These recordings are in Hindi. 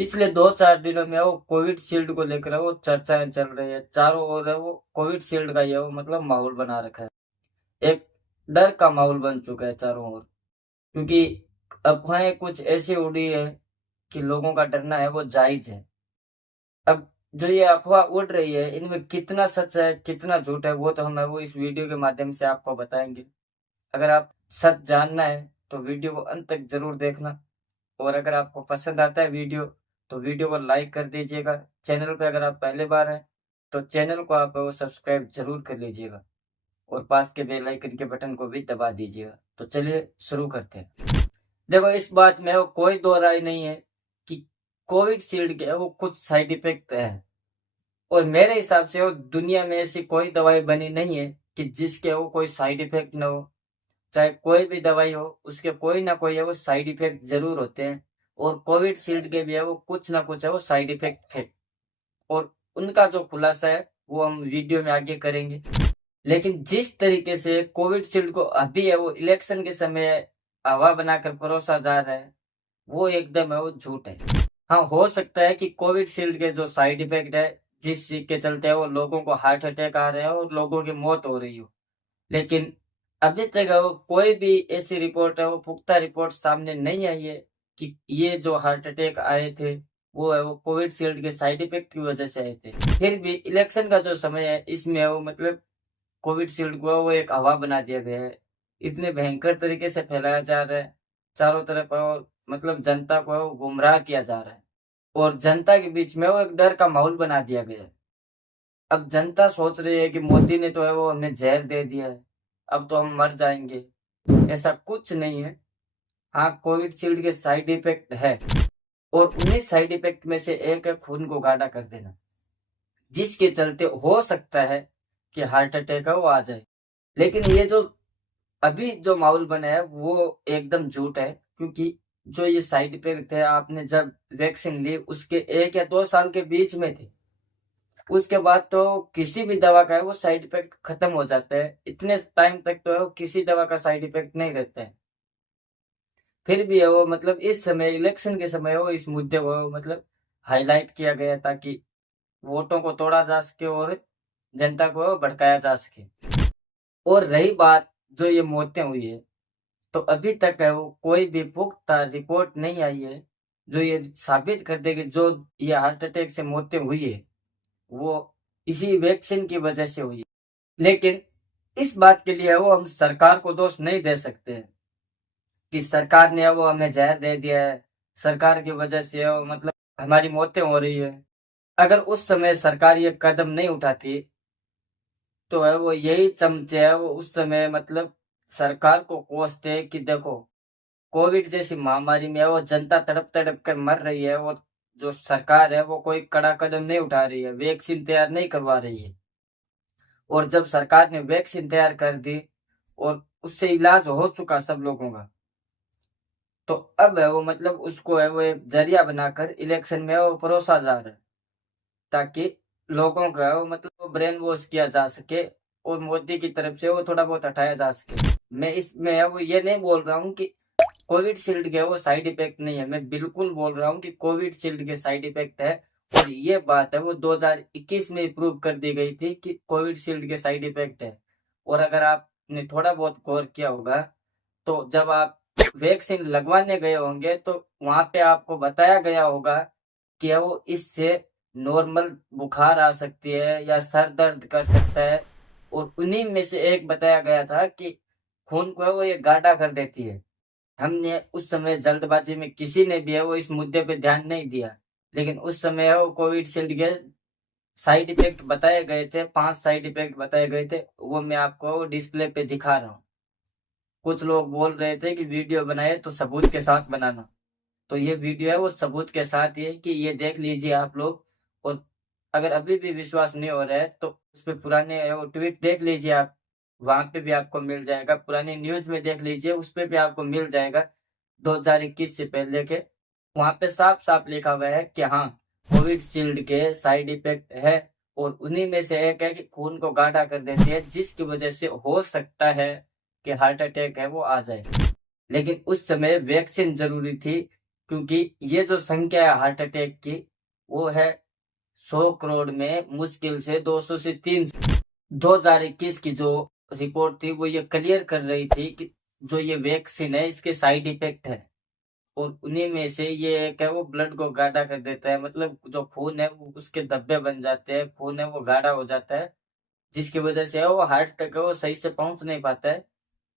पिछले 2-4 दिनों में वो कोविड शील्ड को लेकर वो चर्चाएं चल रही है। चारों ओर है वो कोविड शील्ड का ये वो मतलब माहौल बना रखा है। एक डर का माहौल बन चुका है चारों ओर, क्योंकि अफवाहें कुछ ऐसी उड़ी है कि लोगों का डरना है वो जायज है। अब जो ये अफवाह उड़ रही है इनमें कितना सच है कितना झूठ है वो तो हम वो इस वीडियो के माध्यम से आपको बताएंगे। अगर आप सच जानना है तो वीडियो को अंत तक जरूर देखना, और अगर आपको पसंद आता है वीडियो तो वीडियो को लाइक कर दीजिएगा। चैनल पे अगर आप पहले बार हैं तो चैनल को आप वो सब्सक्राइब जरूर कर लीजिएगा, और पास के बेल आइकन के बटन को भी दबा दीजिएगा। तो चलिए शुरू करते हैं। देखो, इस बात में वो कोई दो राय नहीं है कि कोविड शील्ड के वो कुछ साइड इफेक्ट है, और मेरे हिसाब से वो दुनिया में ऐसी कोई दवाई बनी नहीं है कि जिसके वो कोई साइड इफेक्ट ना हो। चाहे कोई भी दवाई हो उसके कोई ना कोई है वो साइड इफेक्ट जरूर होते हैं, और कोविड शील्ड के भी है वो कुछ ना कुछ है वो साइड इफेक्ट थे, और उनका जो खुलासा है वो हम वीडियो में आगे करेंगे। लेकिन जिस तरीके से कोविड शील्ड को अभी है वो इलेक्शन के समय हवा बनाकर परोसा जा रहा है, वो एकदम है वो झूठ है। हाँ, हो सकता है कि कोविड शील्ड के जो साइड इफेक्ट है जिस चीज के चलते वो लोगों को हार्ट अटैक आ रहे हैं और लोगों की मौत हो रही हो, लेकिन अभी तक वो कोई भी ऐसी रिपोर्ट है वो पुख्ता रिपोर्ट सामने नहीं आई है कि ये जो हार्ट अटैक आए थे वो है वो कोविड शील्ड के साइड इफेक्ट की वजह से आए थे। फिर भी इलेक्शन का जो समय है इसमें वो मतलब कोविड शील्ड को वो एक हवा बना दिया गया है। इतने भयंकर तरीके से फैलाया जा रहा है चारों तरफ, और मतलब जनता को वो गुमराह किया जा रहा है, और जनता के बीच में वो एक डर का माहौल बना दिया गया है। अब जनता सोच रही है कि मोदी ने तो है वो हमें जहर दे दिया है, अब तो हम मर जाएंगे। ऐसा कुछ नहीं है। हाँ, कोविड शील्ड के साइड इफेक्ट है, और उन्हीं साइड इफेक्ट में से एक है खून को गाढ़ा कर देना, जिसके चलते हो सकता है कि हार्ट अटैक है वो आ जाए। लेकिन ये जो अभी जो माहौल बना है वो एकदम झूठ है, क्योंकि जो ये साइड इफेक्ट है आपने जब वैक्सीन ली उसके 1 या 2 साल के बीच में थे, उसके बाद तो किसी भी दवा का है वो साइड इफेक्ट खत्म हो जाता है। इतने टाइम तक तो है वो किसी दवा का साइड इफेक्ट नहीं रहता है। फिर भी है वो मतलब इस समय इलेक्शन के समय वो इस मुद्दे को मतलब हाईलाइट किया गया ताकि वोटों को तोड़ा जा सके और जनता को भड़काया जा सके। और रही बात जो ये मौतें हुई है, तो अभी तक है वो कोई भी पुख्ता रिपोर्ट नहीं आई है जो ये साबित कर दे कि जो ये हार्ट अटैक से मौतें हुई है वो इसी वैक्सीन की वजह से हुई है। लेकिन इस बात के लिए वो हम सरकार को दोष नहीं दे सकते हैं कि सरकार ने वो हमें जहर दे दिया है, सरकार की वजह से वो मतलब हमारी मौतें हो रही है। अगर उस समय सरकार ये कदम नहीं उठाती तो है वो यही चमचे है वो उस समय मतलब सरकार को कोसते कि देखो कोविड जैसी महामारी में वो जनता तड़प तड़प कर मर रही है, और जो सरकार है वो कोई कड़ा कदम नहीं उठा रही है, वैक्सीन तैयार नहीं करवा रही है। और जब सरकार ने वैक्सीन तैयार कर दी और उससे इलाज हो चुका सब लोगों का, तो अब है वो मतलब उसको है वो एक जरिया बनाकर इलेक्शन में वो परोसा जा रहा है, ताकि लोगों का वो मतलब ब्रेन वॉश किया जा सके और मोदी की तरफ से वो थोड़ा बहुत हटाया जा सके। मैं इसमें वो ये नहीं बोल रहा हूँ कि कोविड शील्ड के वो साइड इफेक्ट नहीं है, मैं बिल्कुल बोल रहा हूँ कि कोविड शील्ड के साइड इफेक्ट है, और ये बात है वो 2021 में प्रूव कर दी गई थी कि कोविड शील्ड के साइड इफेक्ट है। और अगर आपने थोड़ा बहुत गौर किया होगा तो जब आप वैक्सीन लगवाने गए होंगे तो वहां पे आपको बताया गया होगा कि वो इससे नॉर्मल बुखार आ सकती है या सर दर्द कर सकता है, और उन्हीं में से एक बताया गया था कि खून को है वो ये गाढ़ा कर देती है। हमने उस समय जल्दबाजी में किसी ने भी है वो इस मुद्दे पे ध्यान नहीं दिया, लेकिन उस समय है वो कोविड शील्ड के साइड इफेक्ट बताए गए थे, 5 साइड इफेक्ट बताए गए थे, वो मैं आपको डिस्प्ले पे दिखा रहा हूँ। कुछ लोग बोल रहे थे कि वीडियो बनाए तो सबूत के साथ बनाना, तो ये वीडियो है वो सबूत के साथ ही है कि ये देख लीजिए आप लोग। और अगर अभी भी विश्वास नहीं हो रहा है तो उस पर पुराने वो ट्वीट देख लीजिए आप, वहां पे भी आपको मिल जाएगा। पुरानी न्यूज में देख लीजिए, उस पे भी आपको मिल जाएगा 2021 से पहले के। वहां पे साफ साफ लिखा हुआ है कि हाँ, कोविड शील्ड के साइड इफेक्ट है, और उन्हीं में से एक है कि खून को गाढ़ा कर देती है, जिसकी वजह से हो सकता है कि हार्ट अटैक है वो आ जाए। लेकिन उस समय वैक्सीन जरूरी थी क्योंकि ये जो संख्या है हार्ट अटैक की, वो है 100 करोड़ में मुश्किल से 200 से 300। 2021 की जो रिपोर्ट थी वो ये क्लियर कर रही थी कि जो ये वैक्सीन है इसके साइड इफेक्ट है, और उन्हीं में से ये एक है वो ब्लड को गाढ़ा कर देता है, मतलब जो खून है वो उसके धब्बे बन जाते हैं, खून है वो गाढ़ा हो जाता है, जिसकी वजह से वो हार्ट तक वो सही से पहुंच नहीं पाता है,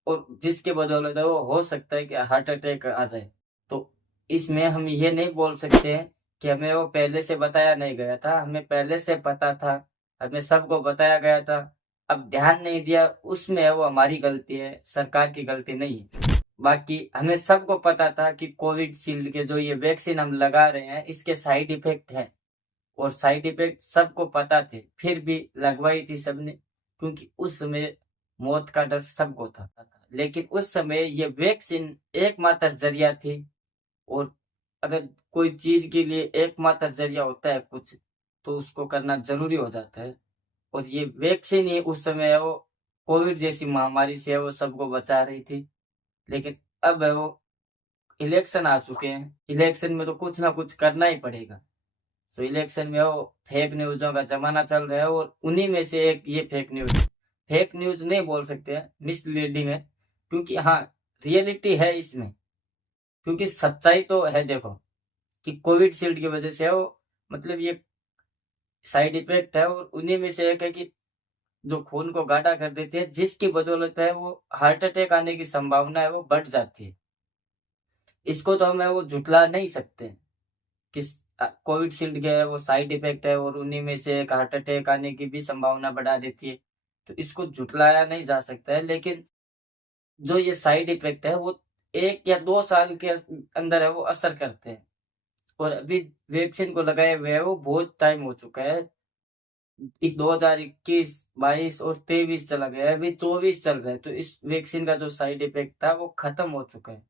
और जिसके बदौलत वो हो सकता है कि हार्ट अटैक आ जाए। तो इसमें हम ये नहीं बोल सकते हैं कि हमें वो पहले से बताया नहीं गया था, हमें पहले से पता था, हमें सबको बताया गया था, अब ध्यान नहीं दिया, उसमें वो हमारी गलती है, सरकार की गलती नहीं है। बाकी हमें सबको पता था कि कोविडशील्ड के जो ये वैक्सीन हम लगा रहे हैं इसके साइड इफेक्ट है, और साइड इफेक्ट सबको पता थे, फिर भी लगवाई थी सबने, क्योंकि उस समय मौत का डर सबको था। लेकिन उस समय ये वैक्सीन एकमात्र जरिया थी, और अगर कोई चीज के लिए एकमात्र जरिया होता है कुछ, तो उसको करना जरूरी हो जाता है, और ये वैक्सीन ही उस समय वो कोविड जैसी महामारी से वो सबको बचा रही थी। लेकिन अब है वो इलेक्शन आ चुके हैं, इलेक्शन में तो कुछ ना कुछ करना ही पड़ेगा। तो इलेक्शन में वो फेक न्यूज़ों का जमाना चल रहा है, और उन्हीं में से एक ये फेक न्यूज़ नहीं बोल सकते हैं, मिसलीडिंग है, क्योंकि हाँ रियलिटी है इसमें, क्योंकि सच्चाई तो है। देखो कि कोविडशील्ड की वजह से वो मतलब ये साइड इफेक्ट है, और उन्हीं में से एक है कि जो खून को गाढ़ा कर देती है, जिसकी बदौलत है वो हार्ट अटैक आने की संभावना है वो बढ़ जाती है। इसको तो हम वो झुटला नहीं सकते कि कोविडशील्ड के वो साइड इफेक्ट है, और उन्हीं में से एक हार्ट अटैक आने की भी संभावना बढ़ा देती है, तो इसको झुटलाया नहीं जा सकता है। लेकिन जो ये साइड इफेक्ट है वो 1 या 2 साल के अंदर है वो असर करते हैं, और अभी वैक्सीन को लगाए हुए है वो बहुत टाइम हो चुका है, 2021, 22 और 23 चला गया है, अभी 24 चल रहा है, तो इस वैक्सीन का जो साइड इफेक्ट था वो खत्म हो चुका है।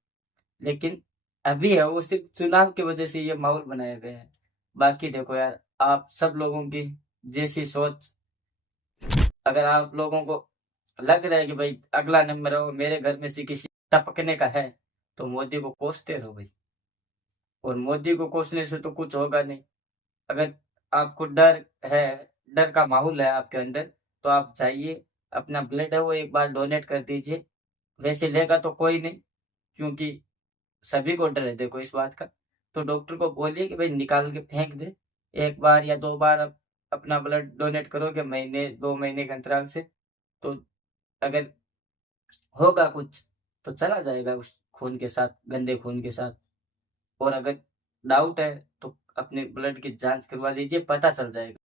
लेकिन अभी है वो सिर्फ चुनाव की वजह से ये माहौल बनाया गया है। बाकी देखो यार, आप सब लोगों की जैसी सोच, अगर आप लोगों को लग रहा है कि भाई अगला नंबर है वो मेरे घर में से किसी टपकने का है, तो मोदी को कोसते रहो भाई, और मोदी को कोसने से तो कुछ होगा नहीं। अगर आपको डर है, डर का माहौल है आपके अंदर, तो आप जाइए, अपना ब्लड है वो एक बार डोनेट कर दीजिए। वैसे लेगा तो कोई नहीं, क्योंकि सभी को डर है देखो इस बात का, तो डॉक्टर को बोलिए कि भाई निकाल के फेंक दे, 1 बार या 2 बार अपना ब्लड डोनेट करोगे महीने 2 महीने के अंतराल से, तो अगर होगा कुछ तो चला जाएगा उस खून के साथ, गंदे खून के साथ। और अगर डाउट है तो अपने ब्लड की जांच करवा लीजिए, पता चल जाएगा।